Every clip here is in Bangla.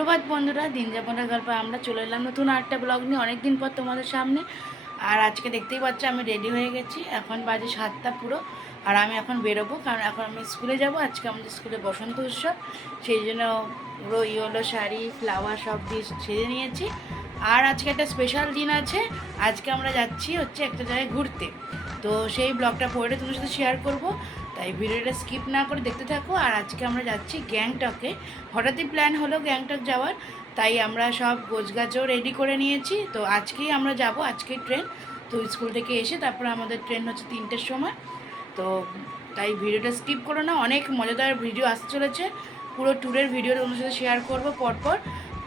সুপ্রভাত বন্ধুরা, দিন যাপনের গল্প আমরা চলে এলাম নতুন আটটা ব্লগ নিয়ে অনেকদিন পর তোমাদের সামনে। আর আজকে দেখতেই পাচ্ছ আমি রেডি হয়ে গেছি, এখন বাজে সাতটা পুরো। আর আমি এখন বেরোবো, কারণ এখন আমি স্কুলে যাব, আজকে আমাদের স্কুলে বসন্ত উৎসব। সেই জন্য পুরো ইয়েলো শাড়ি, ফ্লাওয়ার সব দিয়ে সেজে নিয়েছি। আর আজকে একটা স্পেশাল দিন আছে, আজকে আমরা যাচ্ছি হচ্ছে একটা জায়গায় ঘুরতে। তো সেই ব্লগটা পরে তোমার সাথে শেয়ার করব। তাই ভিডিওটা স্কিপ না করে দেখতে থাকো। আর আজকে আমরা যাচ্ছি গ্যাংটকে। হঠাৎই প্ল্যান হলো গ্যাংটক যাওয়ার, তাই আমরা সব গোছগাছও রেডি করে নিয়েছি। তো আজকেই আমরা যাব, আজকেই ট্রেন তো স্কুল থেকে এসে তারপর আমাদের ট্রেন হচ্ছে তিনটের সময়। তো তাই ভিডিওটা স্কিপ করো না, অনেক মজাদার ভিডিও আসতে চলেছে। পুরো ট্যুরের ভিডিও তোমার সাথে শেয়ার করব পরপর।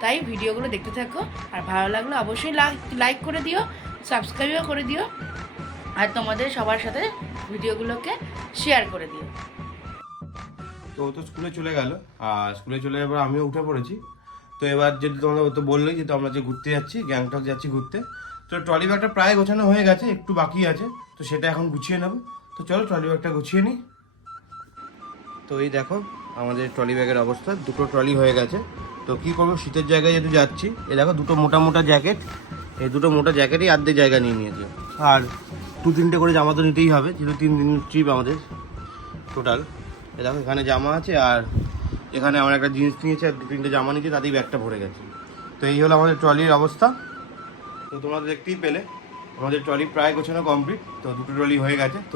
তাই ভিডিওগুলো দেখতে থাকো। আর ভালো লাগলে অবশ্যই লাইক করে দিও সাবস্ক্রাইবও করে দিও। আর তোমাদের সবার সাথে ভিডিওগুলোকে শেয়ার করে দিও। তো ও তো স্কুলে চলে গেল। আর স্কুলে চলে এবার আমিও উঠে পড়েছি। তো এবার যদি তোমরা ও তো বললোই যে আমরা যে ঘুরতে যাচ্ছি, গ্যাংটক যাচ্ছি ঘুরতে, তো ট্রলি ব্যাগটা প্রায় গোছানো হয়ে গেছে, একটু বাকি আছে, তো সেটা এখন গুছিয়ে নেব। তো চলো ট্রলি ব্যাগটা গুছিয়ে নিই। তো এই দেখো, আমাদের ট্রলি ব্যাগের অবস্থা, দুটো ট্রলি হয়ে গেছে। তো কি করব, শীতের জায়গায় যেহেতু যাচ্ছি, এই দেখো দুটো মোটা মোটা জ্যাকেট এই দুটো মোটা জ্যাকেটই আর্ধেক জায়গা নিয়ে নিয়েছে। আর দু তিনটে করে জামা তো নিতেই হবে যেহেতু তিন দিন ট্রিপ আমাদের টোটাল এ দেখো, এখানে জামা আছে আর এখানে আমার একটা জিন্স নিয়েছে আর দু তিনটে জামা নিয়েছে, তাতেই ব্যাগটা ভরে গেছে। তো এই হলো আমাদের ট্রলির অবস্থা। তো তোমরা দেখতেই পেলে, আমাদের ট্রলি প্রায় গোছানো কমপ্লিট তো দুটো ট্রলি হয়ে গেছে। তো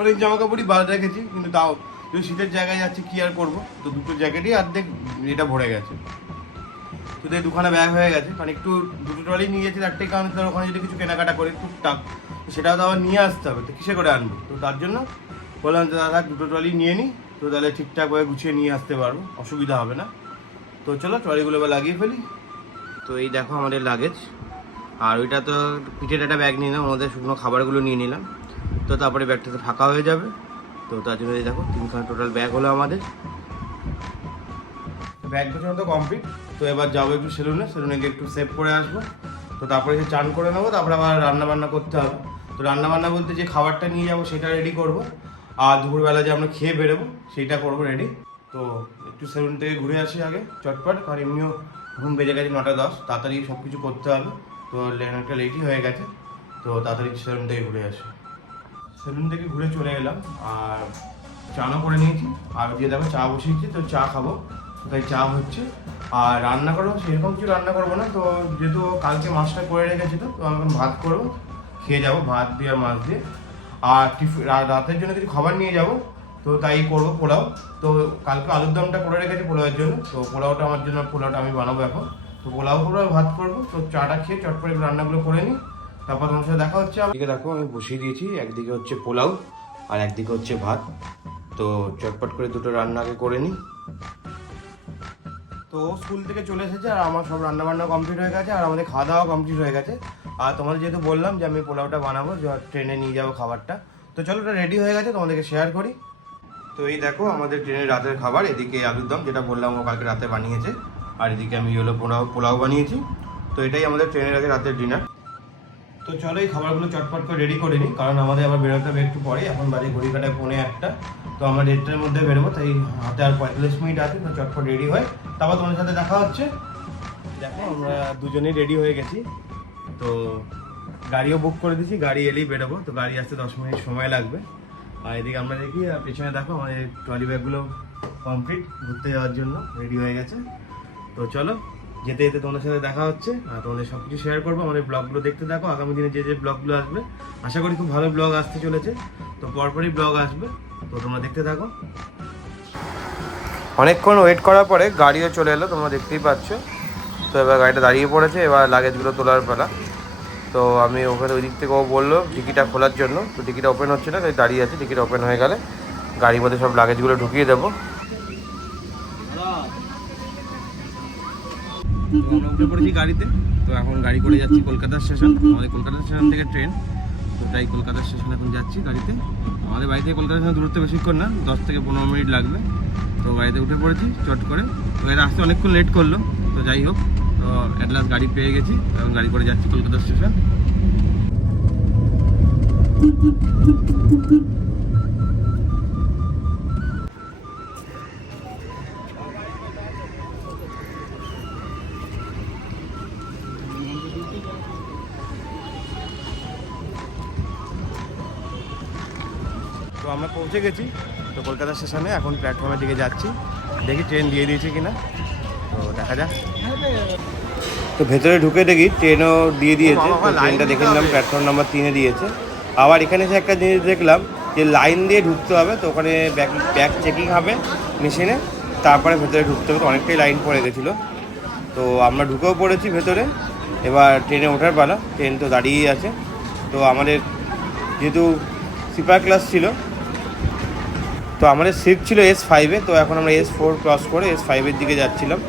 অনেক জামা কাপড়ই বাদ রেখেছি, কিন্তু তাও যদি শীতের জায়গায় যাচ্ছি, কী আর করব? তো দুটো জ্যাকেটই অর্ধেক এটা ভরে গেছে। তো দুখানা ব্যাগ হয়ে গেছে, কারণ একটু দুটো ট্রলি নিয়ে গেছি একটাই কারণ ওখানে যদি কিছু কেনাকাটা করি টুকটাক সেটাও তো আবার নিয়ে আসতে হবে, তো কিসে করে আনব? তো তার জন্য বললাম যে, দাদা, দুটো ট্রলি নিয়ে নিই তো তাহলে ঠিকঠাক ভাবে গুছিয়ে নিয়ে আসতে পারব, অসুবিধা হবে না। তো চলো, ট্রলিগুলো এবার লাগিয়ে ফেলি। তো এই দেখো আমাদের লাগেজ আর ওইটা তো পিঠের একটা ব্যাগ নিয়ে নিলাম আমাদের শুকনো খাবারগুলো নিয়ে নিলাম। তো তারপরে ব্যাগটা তো ফাঁকা হয়ে যাবে। তো তার জন্য দেখো, তিনখানা টোটাল ব্যাগ হলো আমাদের। ব্যাগ গোছানো তো কমপ্লিট তো এবার যাব একটু সেলুনে সেলুনে গিয়ে একটু সেভ করে আসব। তো তারপরে যে চান করে নেব, তারপরে আবার রান্না বান্না করতে হবে। তো রান্নাবান্না বলতে যে খাবারটা নিয়ে যাব সেটা রেডি করব। আর দুপুরবেলা যে আমরা খেয়ে বেরোবো, সেইটা করব রেডি তো একটু সেলুন থেকে ঘুরে আসি আগে, চটপট। কারণ এমনিও ঘুম বেজে গেছে নটা দশ, তাড়াতাড়ি সব কিছু করতে হবে। তো অনেকটা লেটই হয়ে গেছে। তো তাড়াতাড়ি সেলুন থেকে ঘুরে আসি। সেলুন থেকে ঘুরে চলে এলাম। আর চানও করে নিয়েছি। আর দিয়ে দেখো চা বসিয়েছি, তো চা খাব। তাই চা হচ্ছে? আর রান্না করব, সেরকম কিছু রান্না করব না। তো যেহেতু কালকে মাছটা করে রেখেছি তো তো আমি এখন ভাত করব। খেয়ে যাব, ভাত দিয়ে আর মাছ দিয়ে। আর টিফিন রাতের জন্য কিছু খাবার নিয়ে যাব, তো তাই করব পোলাও। তো কালকে আলুর দমটা করে রেখেছি পোলাওয়ের জন্য, তো পোলাওটা আমার জন্য, পোলাওটা আমি বানাবো এখন। তো পোলাও করব ভাত করব, তো চাটা খেয়ে চটপট রান্নাগুলো করে নিই। তারপর তোমার সাথে দেখা হচ্ছে এদিকে দেখো, আমি বসিয়ে দিয়েছি, একদিকে হচ্ছে পোলাও আর একদিকে হচ্ছে ভাত। তো চটপট করে দুটো রান্না আগে করে নিই। তো স্কুল থেকে চলে এসেছে আর আমার সব রান্না বান্না কমপ্লিট হয়ে গেছে আর আমাদের খাওয়া দাওয়া কমপ্লিট হয়ে গেছে। আর তোমাদের যেহেতু বললাম যে আমি পোলাওটা বানাবো ট্রেনে নিয়ে যাব খাবারটা। তো চলো ওটা রেডি হয়ে গেছে, তোমাদেরকে শেয়ার করি। তো এই দেখো আমাদের ট্রেনের রাতের খাবার, এদিকে আলুর দম, যেটা বললাম ও কালকে রাতে বানিয়েছে। আর এদিকে আমি হলো পোলাও পোলাও বানিয়েছি। তো এটাই আমাদের ট্রেনের আগে রাতের ডিনার তো চলো এই খাবারগুলো চটপট করে রেডি করে নিই, কারণ আমাদের আবার বেরোতে হবে একটু পরে এখন বাজে ঘড়ি কাটায় পৌনে একটা। তো আমরা দেড়টার মধ্যে বেরোবো, তাই হাতে আর পঁয়তাল্লিশ মিনিট আছে, তো চটপট রেডি হয় তারপর তোমাদের সাথে দেখা হচ্ছে। দেখো, আমরা দুজনেই রেডি হয়ে গেছি। তো গাড়িও বুক করে দিয়েছি, গাড়ি এলেই বেরোবো। তো গাড়ি আসতে দশ মিনিট সময় লাগবে। আর এদিকে আমরা দেখি, আর পেছনে দেখো, আমাদের ট্রলি ব্যাগগুলো কমপ্লিট ঘুরতে যাওয়ার জন্য রেডি হয়ে গেছে। তো চলো যেতে যেতে তোমাদের সাথে দেখা হচ্ছে, আর তোমাদের সব কিছু শেয়ার করব। আমাদের ব্লগগুলো দেখতে থাকো, আগামী দিনে যে যে ব্লগগুলো আসবে। আশা করি খুব ভালো ব্লগ আসতে চলেছে। তো পরপরই ব্লগ আসবে, তো তোমরা দেখতে থাকো। অনেকক্ষণ ওয়েট করার পরে গাড়িও চলে এলো, তোমরা দেখতেই পাচ্ছ। তো এবার গাড়িটা দাঁড়িয়ে পড়েছে, এবার লাগেজগুলো তোলার পালা। তো আমি ওখানে ওই দিক থেকে ও বলল টিকিটা খোলার জন্য। তো টিকিটা ওপেন হচ্ছে না, তাই দাঁড়িয়ে আছে টিকিট ওপেন হয়ে গেলে। গাড়ির মধ্যে সব লাগেজগুলো ঢুকিয়ে দেবো। আমরা উঠে পড়েছি গাড়িতে। তো এখন গাড়ি করে যাচ্ছি কলকাতা স্টেশন। আমাদের কলকাতা স্টেশন থেকে ট্রেন। তো তাই কলকাতা স্টেশন এখন যাচ্ছি গাড়িতে। আমাদের বাড়ি থেকে কলকাতা স্টেশন দূরত্ব বেশিক্ষণ না, দশ থেকে পনেরো মিনিট লাগবে। তো গাড়িতে উঠে পড়েছি, চট করে। তো গাড়িতে আসতে অনেকক্ষণ লেট করল, তো যাই হোক। তো অ্যাট লাস্ট গাড়ি পেয়ে গেছি, এখন গাড়ি করে যাচ্ছি কলকাতা স্টেশন। আমরা পৌঁছে গেছি। তো কলকাতা স্টেশনে এখন প্ল্যাটফর্মের দিকে যাচ্ছি। দেখি ট্রেন দিয়ে দিয়েছে কিনা। তো দেখা যাক। তো ভেতরে ঢুকে দেখি ট্রেনও দিয়ে দিয়েছে। তো ট্রেনটা দেখে নিলাম প্ল্যাটফর্ম নাম্বার তিনে দিয়েছে। আবার এখানে এসে একটা জিনিস দেখলাম যে লাইন দিয়ে ঢুকতে হবে তো ওখানে ব্যাগ ব্যাগ চেকিং হবে মেশিনে তারপরে ভেতরে ঢুকতে হবে তো অনেকটাই লাইন পড়ে গেছিল। তো আমরা ঢুকেও পড়েছি ভেতরে। এবার ট্রেনে ওঠার পালা। ট্রেন তো দাঁড়িয়েই আছে। তো আমাদের যেহেতু স্লিপার ক্লাস ছিল তো আমাদের সিট ছিল এস ফাইভে তো এখন আমরা এস ফোর ক্রস করে এস ফাইভের দিকে যাচ্ছিলাম।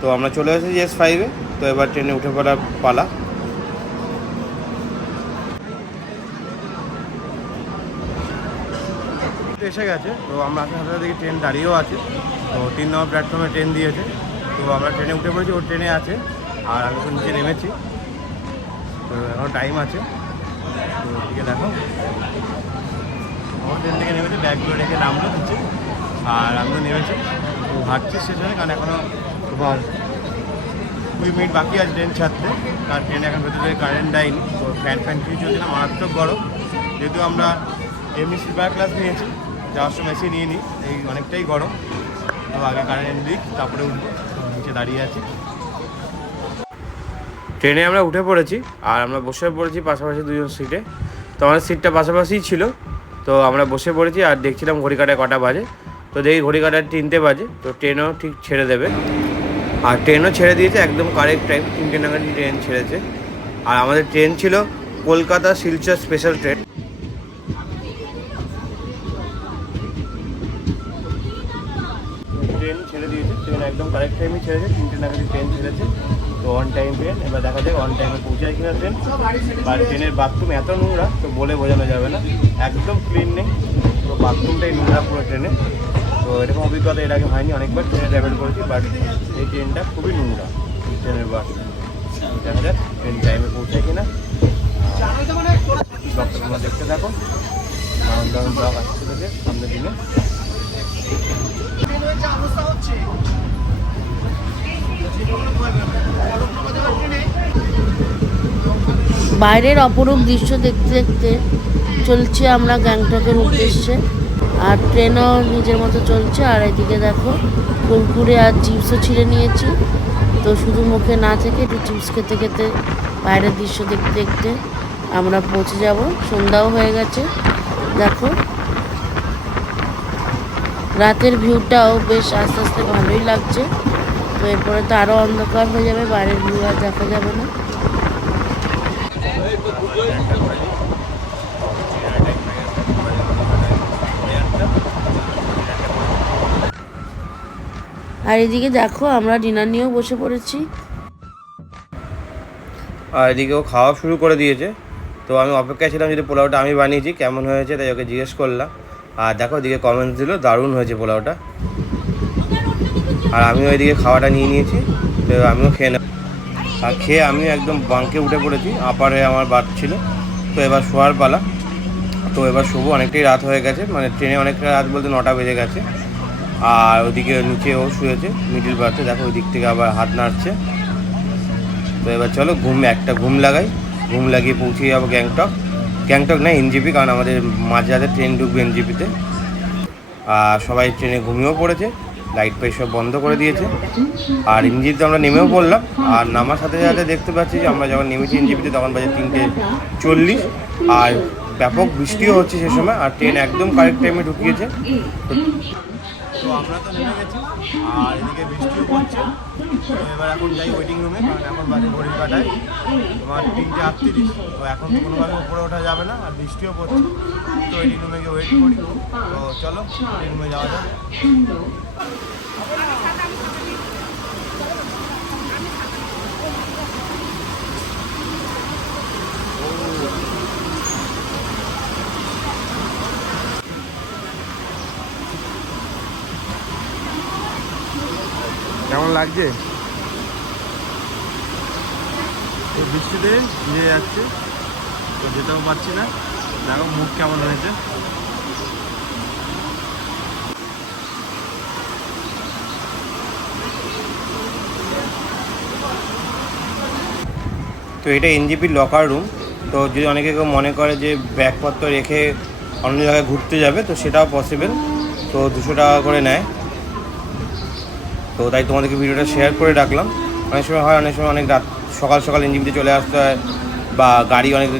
তো আমরা চলে এসেছি এস ফাইভে তো এবার ট্রেনে উঠে পড়ার পালা। এসে গেছে, তো আমরা আসার সাথে দেখি ট্রেন দাঁড়িয়েও আছে। তো তিন নম্বর প্ল্যাটফর্মে ট্রেন দিয়েছে। তো আমরা ট্রেনে উঠে পড়েছি ওর ট্রেনে আছে, আর আমি তো নিচে নেমেছি। তো এখন টাইম আছে। তো দেখো। আমার ট্রেন থেকে নেমেছে ব্যাগগুলো রেখে নামলো নিচে। আর আমিও নেমেছি। তো ভাবছি স্টেশনে কারণ এখনও তোমার কুড়ি মিনিট বাকি আছে ট্রেন ছাড়তে। আর ট্রেনে এখন ভেতরে কারেন্ট দেয়নি। তো ফ্যান ফ্যান কিছু চলছে না মারাত্মক গরম। যেহেতু আমরা এমনি স্লিপার ক্লাস নিয়েছি, যাওয়ার সময় এসে নিয়ে নিই, এই অনেকটাই গরম। তো আগে কারেন্ট দিক, তারপরে উঠবো। নিচে দাঁড়িয়ে আছি। ট্রেনে আমরা উঠে পড়েছি, আর আমরা বসে পড়েছি পাশাপাশি দুজন সিটে তো আমাদের সিটটা পাশাপাশিই ছিল। তো আমরা বসে পড়েছি আর দেখছিলাম ঘড়ি কাটায় কটা বাজে। তো দেখি ঘড়ি কাটায় তিনটে বাজে, তো ট্রেনও ঠিক ছেড়ে দেবে। আর ট্রেনও ছেড়ে দিয়েছে একদম কারেক্ট টাইম তিনটে নাগাদ ট্রেন ছেড়েছে। আর আমাদের ট্রেন ছিল Kolkata Silchar special train train ছেড়ে দিয়েছে ট্রেন একদম কারেক্ট টাইমে ছেড়েছে, তিনটে নাগাদ ট্রেন ছেড়েছে। অন টাইম ট্রেন এবার দেখা যাক অন টাইমে পৌঁছায় কিনা ট্রেন আর ট্রেনের বাথরুম এত নোংরা, তো বলে বোঝানো যাবে না। একদম ক্লিন নেই তো বাথরুমটাই নোংরা পুরো ট্রেনে তো এরকম অভিজ্ঞতা এর আগে হয়নি, অনেকবার ট্রেনে ট্রাভেল করেছি বাট এই ট্রেনটা খুবই নোংরা ট্রেনের বাথরুম দেখা যাক ট্রেন টাইমে পৌঁছায় কিনা। ব্লগটা দেখতে থাকো। দারুণ দারুণ আসতে সামনের দিনে। বাইরের অপরূপ দৃশ্য দেখতে দেখতে চলছে আমরা গ্যাংটকের উদ্দেশ্যে। আর ট্রেনও নিজের মতো চলছে। আর এদিকে দেখো, কুরকুরে আর চিপসও ছিঁড়ে নিয়েছি। তো শুধু মুখে না থেকে একটু চিপস খেতে খেতে বাইরের দৃশ্য দেখতে দেখতে আমরা পৌঁছে যাব। সন্ধ্যাও হয়ে গেছে। দেখো, রাতের ভিউটাও বেশ আস্তে আস্তে ভালোই লাগছে। তো এরপরে তো আরও অন্ধকার হয়ে যাবে বাইরের ভিউ আর দেখা যাবে না। আর এদিকে দেখো, আমরা ডিনার নিয়েও বসে পড়েছি। আর এদিকেও খাওয়া শুরু করে দিয়েছে। তো আমি অপেক্ষায় ছিলাম যদি পোলাওটা আমি বানিয়েছি, কেমন হয়েছে তাই ওকে জিজ্ঞেস করলাম। আর দেখো, এদিকে কমেন্টস দিল, দারুণ হয়েছে পোলাওটা। আর আমিও এদিকে খাওয়াটা নিয়ে নিয়েছি, তো আমিও খেয়ে নেব। আর খেয়ে আমিও একদম বাঙ্কে উঠে পড়েছি আপারে আমার বাদ ছিল, তো এবার শোয়ার পালা। তো এবার শোবো, অনেকটাই রাত হয়ে গেছে মানে ট্রেনে অনেকটা রাত বলতে নটা বেজে গেছে। আর ওদিকে নিচে ও শুয়েছে মিডিল বার্থে দেখো ওই দিক থেকে আবার হাত নাড়ছে। তো এবার চলো ঘুম, একটা ঘুম লাগাই, ঘুম লাগিয়ে পৌঁছে যাব গ্যাংটক। গ্যাংটক না, এনজিপি, কারণ আমাদের মাঝরাতে ট্রেন ঢুকবে এনজিপিতে। আর সবাই ট্রেনে ঘুমিয়েও পড়েছে। লাইট ফাইট সব বন্ধ করে দিয়েছে। আর এনজিপিতে আমরা নেমেও পড়লাম। আর নামার সাথে সাথে দেখতে পাচ্ছি যে আমরা যখন নেমেছি এনজিপিতে তখন বাজে তিনটে চল্লিশ। আর ব্যাপক বৃষ্টিও হচ্ছে সে সময়, আর ট্রেন একদম কারেক্ট টাইমে ঢুকিয়েছে। তো আমরা তো নেমে গেছি, আর এদিকে বৃষ্টিও পড়ছে। তো এবার এখন যাই ওয়েটিং রুমে কারণ এখন বাজে ঘড়ির কাটায়। তোমার তিনটে আটত্রিশ, তো এখন তো কোনোভাবে উপরে ওঠা যাবে না, আর বৃষ্টিও পড়ছে। তো ওয়েটিং রুমে গিয়ে ওয়েট করি। তো চলো ওয়েটিং রুমে যাওয়া যাক। কেমন লাগছে? এই বৃষ্টিতে ভিজে যাচ্ছে তো যেতেও পারছি না। দেখো মুখ কেমন হয়েছে। তো এটা এনজিপির লকার রুম তো যদি অনেকে কেউ মনে করে যে ব্যাগপত্র রেখে অন্য জায়গায় ঘুরতে যাবে, তো সেটাও পসিবল তো দুশো টাকা করে নেয়। তো তাই তোমাদেরকে ভিডিওটা শেয়ার করে রাখলাম। অনেক সময় হয়, অনেক সময় অনেক রাত, সকাল সকাল এনজিপিতে চলে আসতে হয়, বা গাড়ি অনেক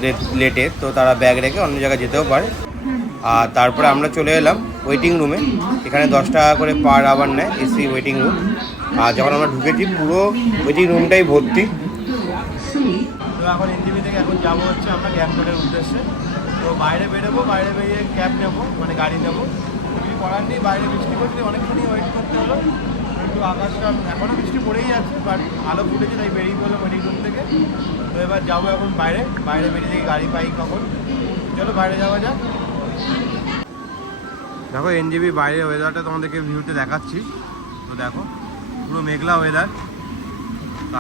লেটে তো তারা ব্যাগ রেখে অন্য জায়গায় যেতেও পারে। আর তারপরে আমরা চলে এলাম ওয়েটিং রুমে এখানে দশ টাকা করে পার আওয়ার নেয় এসি ওয়েটিং রুম আর যখন আমরা ঢুকেছি, পুরো ওয়েটিং রুমটাই ভর্তি। এখন এনজিপি থেকে এখন যাব হচ্ছে আমরা গ্যাংটকের উদ্দেশ্যে। তো বাইরে বেরোবো, বাইরে বেরিয়ে ক্যাব নেব মানে গাড়ি নেব। কিছু করার নেই, বাইরে বৃষ্টি পড়ছে, অনেকক্ষণই ওয়েট করতে হলো। একটু আকাশটা এখনও বৃষ্টি পড়েই যাচ্ছে বাট আলো ফুটেছে তাই বেরিয়ে পড়লাম ওয়েটিং রুম থেকে। তো এবার যাব এখন বাইরে বাইরে বেরিয়ে দেখি গাড়ি পাই কখন। চলো বাইরে যাওয়া যাক। দেখো এনজিবি বাইরে ওয়েদারটা তোমাদেরকে ভিউতে দেখাচ্ছি। তো দেখো, পুরো মেঘলা ওয়েদার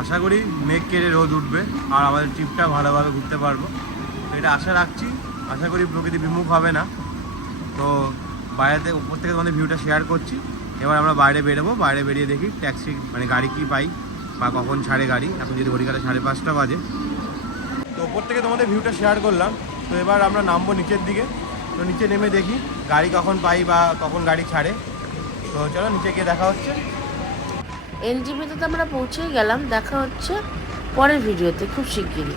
আশা করি মেঘ কেড়ে রোদ উঠবে আর আমাদের ট্রিপটা ভালোভাবে ঘুরতে পারব। এটা আশা রাখছি, আশা করি প্রকৃতি বিমুখ হবে না। তো বাইরেতে উপর থেকে তোমাদের ভিউটা শেয়ার করছি। এবার আমরা বাইরে বেরোবো, বাইরে বেরিয়ে দেখি ট্যাক্সি মানে গাড়ি কি পাই বা কখন ছাড়ে গাড়ি। এখন যদি ঘড়িকাটা সাড়ে পাঁচটা বাজে। তো উপর থেকে তোমাদের ভিউটা শেয়ার করলাম। তো এবার আমরা নামবো নিচের দিকে। তো নিচে নেমে দেখি গাড়ি কখন পাই বা কখন গাড়ি ছাড়ে। তো চলো নিচে গিয়ে দেখা হচ্ছে। এনজিপিতে তো আমরা পৌঁছে গেলাম দেখা হচ্ছে পরের ভিডিওতে খুব শিগগিরই।